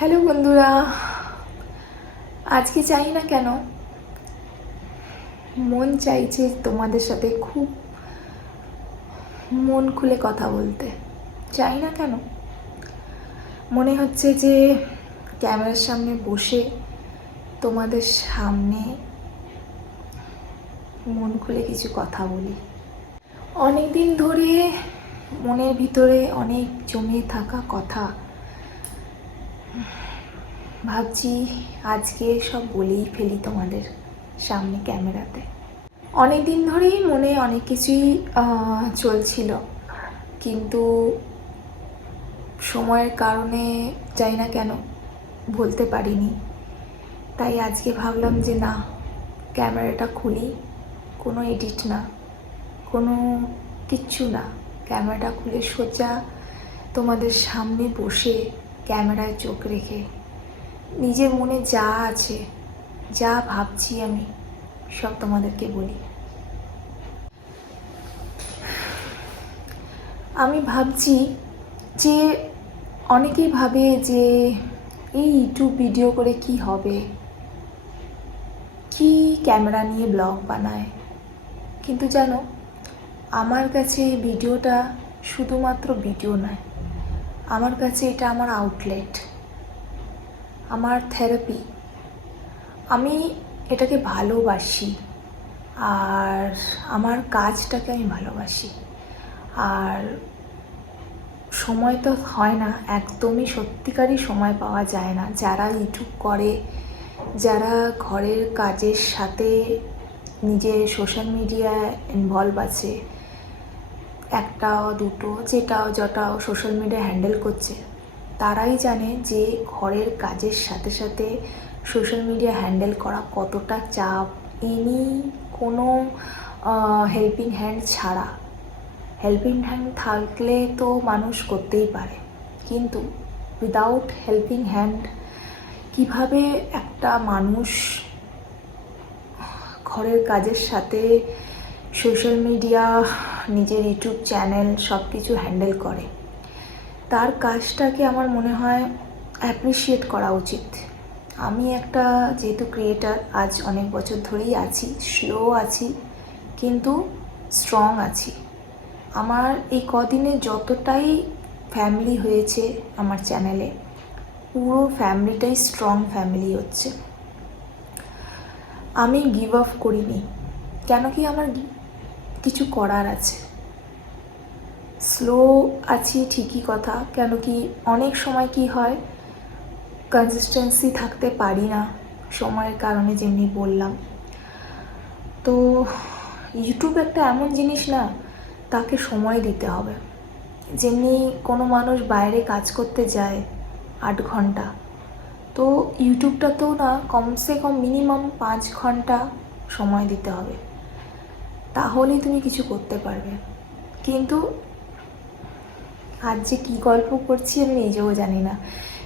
Hello বন্ধুরা, আজকে চাই না কেন? মন চাইছে তোমাদের সাথে খুব মন খুলে কথা বলতে। চাই না কেন? মনে হচ্ছে যে ক্যামেরার সামনে বসে তোমাদের সামনে মন খুলে কিছু কথা বলি। অনেক দিন ধরে মনের ভিতরে অনেক জমিয়ে থাকা কথা ভাবছি আজকে সব বলেই ফেলি তোমাদের সামনে ক্যামেরাতে। অনেক দিন ধরেই মনে অনেক কিছুই চলছিল। কিন্তু সময়ের কারণে যাই না কেন বলতে পারিনি। তাই আজকে ভাবলাম যে না, ক্যামেরাটা খুলি। কোনো এডিট না, কোনো কিচ্ছু না। ক্যামেরাটা খুলে সোজা তোমাদের সামনে বসে ক্যামেরায় চোখ রেখে। নিজের মনে যা আছে, যা ভাবছি আমি, সব তোমাদেরকে বলি। আমি ভাবছি যে অনেকেই ভাবে যে এই ইউটিউব ভিডিও করে কি হবে? কি ক্যামেরা নিয়ে ব্লগ বানায়? কিন্তু জানো, আমার কাছে ভিডিওটা শুধুমাত্র ভিডিও নয় আমার কাছে এটা আমার আউটলেট আমার থেরাপি আমি এটাকে ভালোবাসি আর আমার কাজটাকে আমি ভালোবাসি। আর সময় তো হয় না, একদমই সত্যিকারই সময় পাওয়া যায় না। যারা ইউটিউব করে, যারা ঘরের কাজের সাথে নিজের সোশ্যাল মিডিয়ায় ইনভলভ আছে একটাও, দুটো, যেটাও, যটাও সোশ্যাল মিডিয়া হ্যান্ডেল করছে, তারাই জানে যে ঘরের কাজের সাথে সাথে সোশ্যাল মিডিয়া হ্যান্ডেল করা কতটা চাপ। এনি কোনো হেল্পিং হ্যান্ড ছাড়া। হেল্পিং হ্যান্ড থাকলে তো মানুষ করতেই পারে, কিন্তু উইদাউট হেল্পিং হ্যান্ড কীভাবে একটা মানুষ ঘরের কাজের সাথে সোশ্যাল মিডিয়া, নিজের ইউটিউব চ্যানেল সব কিছু হ্যান্ডেল করে। তার কাজটাকে আমার মনে হয় অ্যাপ্রিসিয়েট করা উচিত। আমি একটা যেহেতু ক্রিয়েটার, আজ অনেক বছর ধরেই আছি, স্লো আছি, কিন্তু স্ট্রং আছি। আমার এই কদিনে যতটাই ফ্যামিলি হয়েছে আমার চ্যানেলে, পুরো ফ্যামিলিটাই স্ট্রং ফ্যামিলি হচ্ছে। আমি গিভ আপ করিনি। কেন কি আমার কিছু করার আছে। স্লো আছি, ঠিকই কথা। কেন কি অনেক সময় কি হয় কনসিস্টেন্সি থাকতে পারি না সময়ের কারণে যেমনি বললাম। তো ইউটিউব একটা এমন জিনিস না, তাকে সময় দিতে হবে। যেমনি কোনো মানুষ বাইরে কাজ করতে যায় আট ঘণ্টা, তো ইউটিউবটাতেও না কমসে কম মিনিমাম পাঁচ ঘণ্টা সময় দিতে হবে। তাহলেই তুমি কিছু করতে পারবে। কিন্তু আজ যে কী গল্প করছি আমি নিজেও জানি না।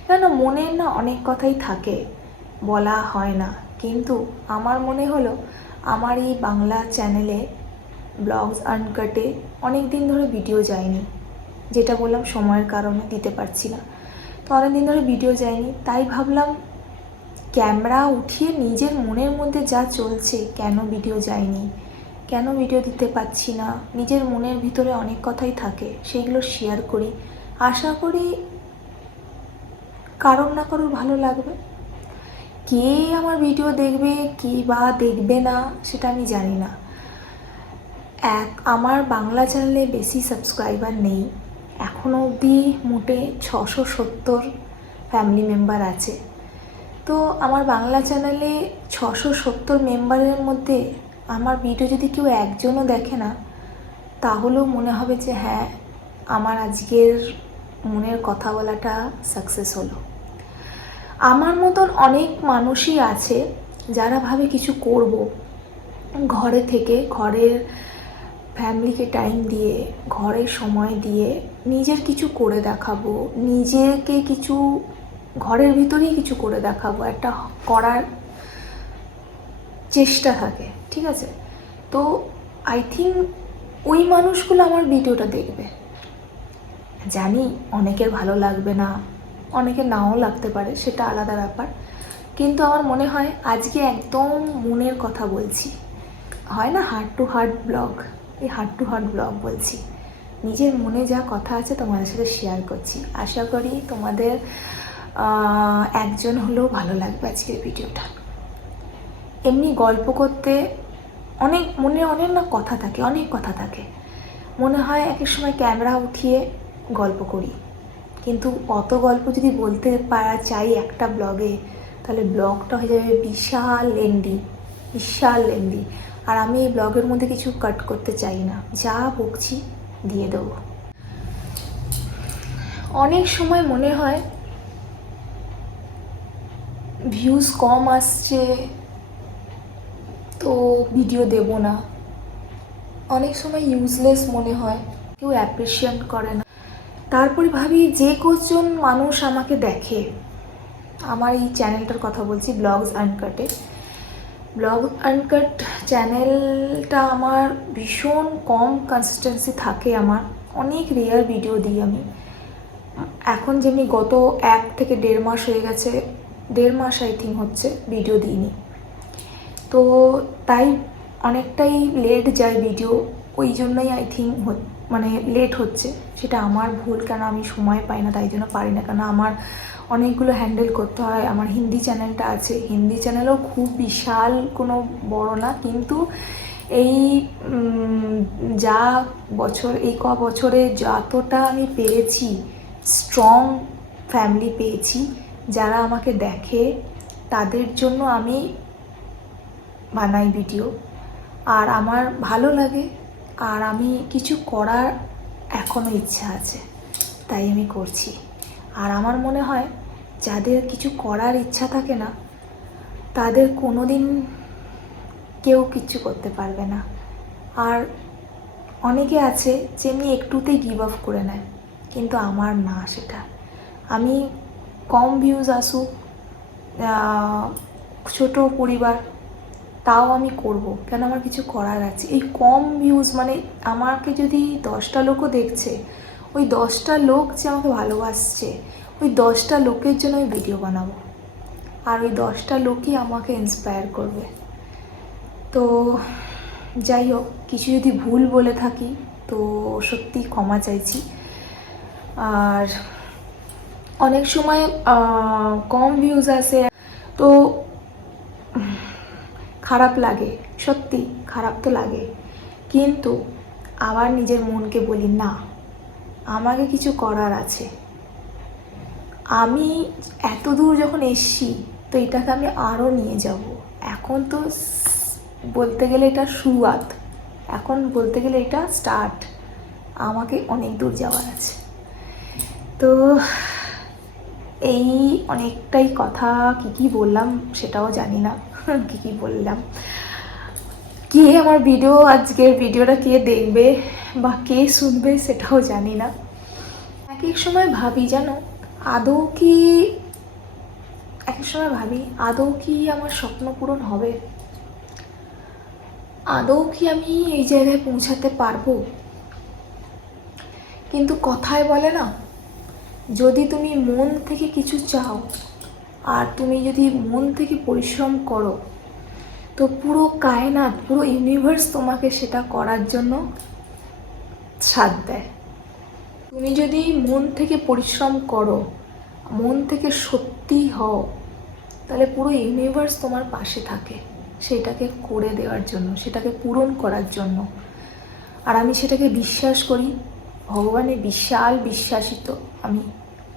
কেন মনের না অনেক কথাই থাকে, বলা হয় না। কিন্তু আমার মনে হলো, আমার এই বাংলা চ্যানেলে ব্লগস আনকাটে অনেক দিন ধরে ভিডিও যায়নি। যেটা বললাম সময়ের কারণে দিতে পারছি না। তো অনেক দিন ধরে ভিডিও যায়নি, তাই ভাবলাম ক্যামেরা উঠিয়ে নিজের মনের মধ্যে যা চলছে কেন ভিডিও যায়নি? কেন ভিডিও দিতে পারছি না? নিজের মনের ভিতরে অনেক কথাই থাকে সেইগুলো শেয়ার করি। আশা করি কারোর না কারোর ভালো লাগবে। কে আমার ভিডিও দেখবে, কে বা দেখবে না, সেটা আমি জানি না। এক, আমার বাংলা চ্যানেলে বেশি সাবস্ক্রাইবার নেই। এখনও অবধি মোটে ছশো সত্তর ফ্যামিলি মেম্বার আছে। তো আমার বাংলা চ্যানেলে ছশো সত্তর মেম্বারের মধ্যে আমার ভিডিও যদি কেউ একজনও দেখে না, তাহলেও মনে হবে যে হ্যাঁ আমার আজকের মনের কথা বলাটা সাকসেস হলো। আমার মতন অনেক মানুষই আছে যারা ভাবে কিছু করব, ঘরে থেকে ঘরের ফ্যামিলিকে টাইম দিয়ে ঘরে সময় দিয়ে নিজের কিছু করে দেখাবো, নিজেকে কিছু, ঘরের ভিতরেই কিছু করে দেখাবো, একটা করার চেষ্টা থাকে। ঠিক আছে? তো আই থিঙ্ক ওই মানুষগুলো আমার ভিডিওটা দেখবে। জানি অনেকের ভালো লাগবে না অনেকে নাও লাগতে পারে, সেটা আলাদা ব্যাপার। কিন্তু আমার মনে হয় আজকে একদম মনের কথা বলছি। হয় না হার্ট টু হার্ট ব্লগ এই হার্ট টু হার্ট ব্লগ বলছি। নিজের মনে যা কথা আছে তোমাদের সাথে শেয়ার করছি। আশা করি তোমাদের একজন হলেও ভালো লাগবে আজকের ভিডিওটা। এমনি গল্প করতে অনেক মনে, অনেক না কথা থাকে, অনেক কথা থাকে। মনে হয় এক সময় ক্যামেরা উঠিয়ে গল্প করি। কিন্তু অত গল্প যদি বলতে পারা চাই একটা ব্লগে, তাহলে ব্লগটা হয়ে যাবে বিশাল লেন্দি বিশাল লেন্দি আর আমি এই ব্লগের মধ্যে কিছু কাট করতে চাই না। যা বকছি, দিয়ে দেবো। অনেক সময় মনে হয় ভিউজ কম আসছে তো ভিডিও দেব না। অনেক সময় ইউজলেস মনে হয়, কেউ অ্যাপ্রিসিয়েট করে না। তারপরে ভাবি যে কজন মানুষ আমাকে দেখে, আমার এই চ্যানেলটার কথা বলছি ব্লগস আনকাটে ব্লগ আনকাট চ্যানেলটা আমার ভীষণ কম কনসিস্টেন্সি থাকে আমার। অনেক রেয়ার ভিডিও দিই আমি। এখন যেমনি গত এক থেকে দেড় মাস হয়ে গেছে, দেড় মাস আই থিঙ্ক হচ্ছে ভিডিও দিইনি। তো তাই অনেকটাই লেট যায় ভিডিও ওই জন্যই আই থিঙ্ক মানে লেট হচ্ছে। সেটা আমার ভুল কেন আমি সময় পাই না, তাই জন্য পারি না। কেন আমার অনেকগুলো হ্যান্ডেল করতে হয়। আমার হিন্দি চ্যানেলটা আছে। হিন্দি চ্যানেলও খুব বিশাল কোনো বড় না, কিন্তু এই যা বছর, এই ক বছরে যতটা আমি পেয়েছি স্ট্রং ফ্যামিলি পেয়েছি, যারা আমাকে দেখে, তাদের জন্য আমি বানাই ভিডিও। আর আমার ভালো লাগে, আর আমি কিছু করার এখনও ইচ্ছা আছে, তাই আমি করছি। আর আমার মনে হয়, যাদের কিছু করার ইচ্ছা থাকে না, তাদের কোনো দিন কেউ কিচ্ছু করতে পারবে না। আর অনেকে আছে, যেমনি একটুতেই গিভ আপ করে নেয়, কিন্তু আমার না সেটা। আমি কম ভিউজ আসুক ছোট পরিবার তাও আমি করব। কেন আমার কিছু করার আছে? এই কম ভিউজ মানে আমাকে যদি দশটা লোকও দেখছে, ওই দশটা লোক যে আমাকে ভালোবাসছে, ওই দশটা লোকের জন্য আমি ভিডিও বানাবো। আর ওই দশটা লোকই আমাকে ইন্সপায়ার করবে। তো যাই হোক, কিছু যদি ভুল বলে থাকি, তো সত্যি ক্ষমা চাইছি। আর অনেক সময় কম ভিউজ আসে। তো খারাপ লাগে, সত্যি খারাপ তো লাগে। কিন্তু আবার নিজের মনকে বলি, না, আমাকে কিছু করার আছে। আমি এত দূর যখন এসছি, তো এটাকে আমি আরও নিয়ে যাব। এখন তো বলতে গেলে এটা শুরুয়াত। এখন বলতে গেলে এটা স্টার্ট আমাকে অনেক দূর যাওয়ার আছে। তো এই অনেকটাই কথা, কি কি বললাম সেটাও জানি না। কি কি বললাম? কে আমার ভিডিও আজকের ভিডিওটা কে দেখবে বা কে শুনবে সেটাও জানি না। এক এক সময় ভাবি জানো, আদৌ কি এক এক সময় ভাবি, আদৌ কি আমার স্বপ্ন পূরণ হবে? আদৌ কি আমি এই জায়গায় পৌঁছাতে পারব? কিন্তু কথায় বলে না, যদি তুমি মন থেকে কিছু চাও আর তুমি যদি মন থেকে পরিশ্রম করো, তো পুরো কায়নাত, পুরো ইউনিভার্স তোমাকে সেটা করার জন্য সাথ দেয়। তুমি যদি মন থেকে পরিশ্রম করো, মন থেকে সত্যি হও, তাহলে পুরো ইউনিভার্স তোমার পাশে থাকে সেটাকে করে দেওয়ার জন্য, সেটাকে পূরণ করার জন্য। আর আমি সেটাকে বিশ্বাস করি, ভগবানে বিশাল বিশ্বাসিত, আমি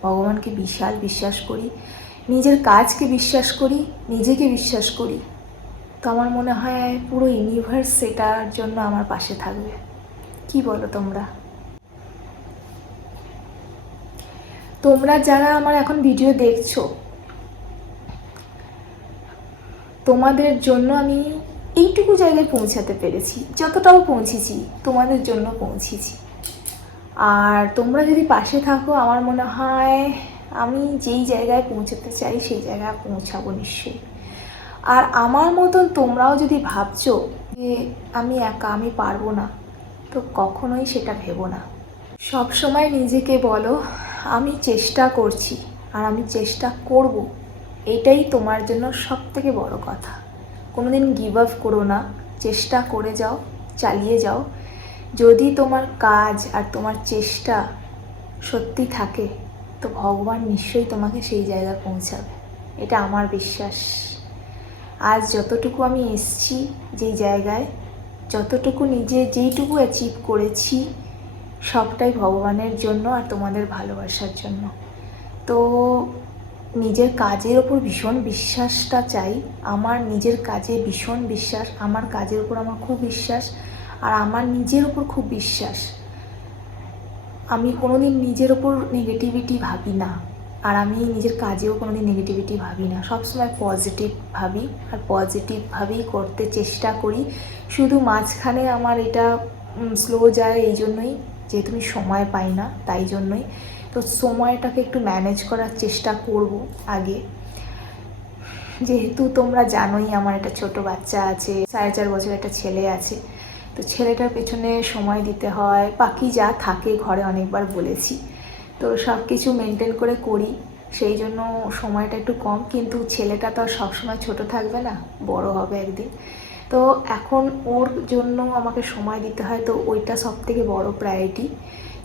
ভগবানকে বিশাল বিশ্বাস করি। নিজের কাজকে বিশ্বাস করি, নিজেকে বিশ্বাস করি। তো আমার মনে হয় পুরো ইউনিভার্স সেটার জন্য আমার পাশে থাকবে। কি বলো তোমরা? তোমরা যারা আমার এখন ভিডিও দেখছ, তোমাদের জন্য আমি এইটুকু জায়গায় পৌঁছাতে পেরেছি। যতটাও পৌঁছেছি, তোমাদের জন্য পৌঁছেছি। আর তোমরা যদি পাশে থাকো, আমার মনে হয় আমি যেই জায়গায় পৌঁছাতে চাই সেই জায়গায় পৌঁছাবো নিশ্চয়ই। আর আমার মতন তোমরাও যদি ভাবছ যে আমি একা, আমি পারব না, তো কখনোই সেটা ভেবো না। সব সময় নিজেকে বলো, আমি চেষ্টা করছি আর আমি চেষ্টা করব। এটাই তোমার জন্য সব থেকে বড় কথা। কোনো দিন গিভ আপ করো না, চেষ্টা করে যাও, চালিয়ে যাও। যদি তোমার কাজ আর তোমার চেষ্টা সত্যি থাকে তো ভগবান নিশ্চয়ই তোমাকে সেই জায়গায় পৌঁছাবে। এটা আমার বিশ্বাস। আজ যতটুকু আমি এসছি যেই জায়গায়, যতটুকু নিজে যেইটুকু অ্যাচিভ করেছি, সবটাই ভগবানের জন্য আর তোমাদের ভালোবাসার জন্য। তো নিজের কাজের ওপর ভীষণ বিশ্বাসটা চাই। আমার নিজের কাজে ভীষণ বিশ্বাস। আমার কাজের ওপর আমার খুব বিশ্বাস। আর আমার নিজের ওপর খুব বিশ্বাস। আমি কোনোদিন নিজের ওপর নেগেটিভিটি ভাবি না। আর আমি নিজের কাজেও কোনোদিন নেগেটিভিটি ভাবি না। সবসময় পজিটিভ ভাবি। আর পজিটিভভাবেই করতে চেষ্টা করি। শুধু মাঝখানে আমার এটা স্লো যায় এই জন্যই যেহেতু আমি সময় পাই না, তাই জন্যই। তো সময়টাকে একটু ম্যানেজ করার চেষ্টা করব আগে। যেহেতু তোমরা জানোই আমার একটা ছোট বাচ্চা আছে, সাড়ে চার বছর একটা ছেলে আছে। তো ছেলেটার পেছনে সময় দিতে হয়। বাকি যা থাকে ঘরে অনেকবার বলেছি। তো সব কিছু মেনটেন করে করি। সেই জন্য সময়টা একটু কম। কিন্তু ছেলেটা তো আর সবসময় ছোট থাকবে না। বড় হবে একদিন। তো এখন ওর জন্য আমাকে সময় দিতে হয়। তো ওইটা সব থেকে বড় প্রায়োরিটি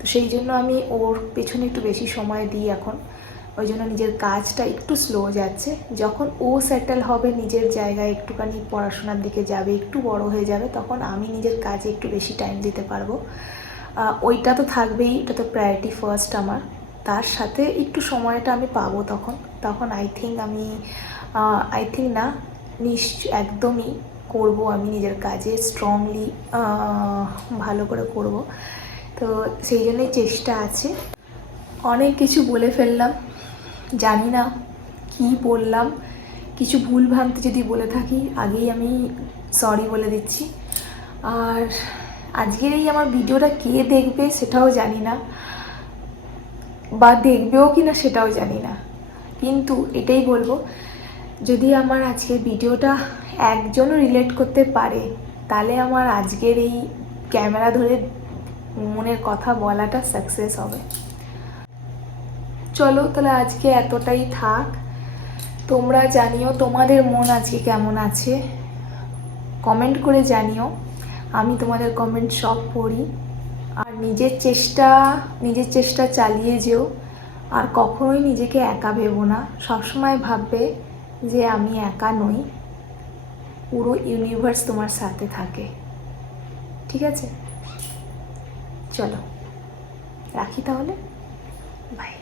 তো সেই জন্য আমি ওর পেছনে একটু বেশি সময় দিই এখন। ওই জন্য নিজের কাজটা একটু স্লো যাচ্ছে। যখন ও সেটেল হবে নিজের জায়গায় একটুখানি পড়াশোনার দিকে যাবে, একটু বড় হয়ে যাবে, তখন আমি নিজের কাজে একটু বেশি টাইম দিতে পারব। ওইটা তো থাকবেই ওটা তো প্রায়োরিটি ফার্স্ট আমার। তার সাথে একটু সময়টা আমি পাবো তখন। তখন আই থিঙ্ক আমি আই থিঙ্ক না, নিশ্চ, একদমই করব আমি নিজের কাজে স্ট্রংলি ভালো করে করব। তো সেই জন্যই চেষ্টা আছে। অনেক কিছু বলে ফেললাম। জানি না কি বললাম। কিছু ভুল ভ্রান্তি যদি বলে থাকি, আগেই আমি সরি বলে দিচ্ছি। আর আজকের এই আমার ভিডিওটা কে দেখবে সেটাও জানি না, বা দেখবেও কি না সেটাও জানি না। কিন্তু এটাই বলব, যদি আমার আজকের ভিডিওটা একজনও রিলেট করতে পারে, তাহলে আমার আজকের এই ক্যামেরা ধরে মনের কথা বলাটা সাকসেস হবে। চলো তাহলে আজকে এতটাই থাক। তোমরা জানিও তোমাদের মন আজকে কেমন আছে? কমেন্ট করে জানিও। আমি তোমাদের কমেন্ট সব পড়ি। আর নিজের চেষ্টা নিজের চেষ্টা চালিয়ে যেও। আর কখনোই নিজেকে একা ভেবো না। সবসময় ভাববে যে আমি একা নই। পুরো ইউনিভার্স তোমার সাথে থাকে। ঠিক আছে? চলো। রাখি তাহলে? বাই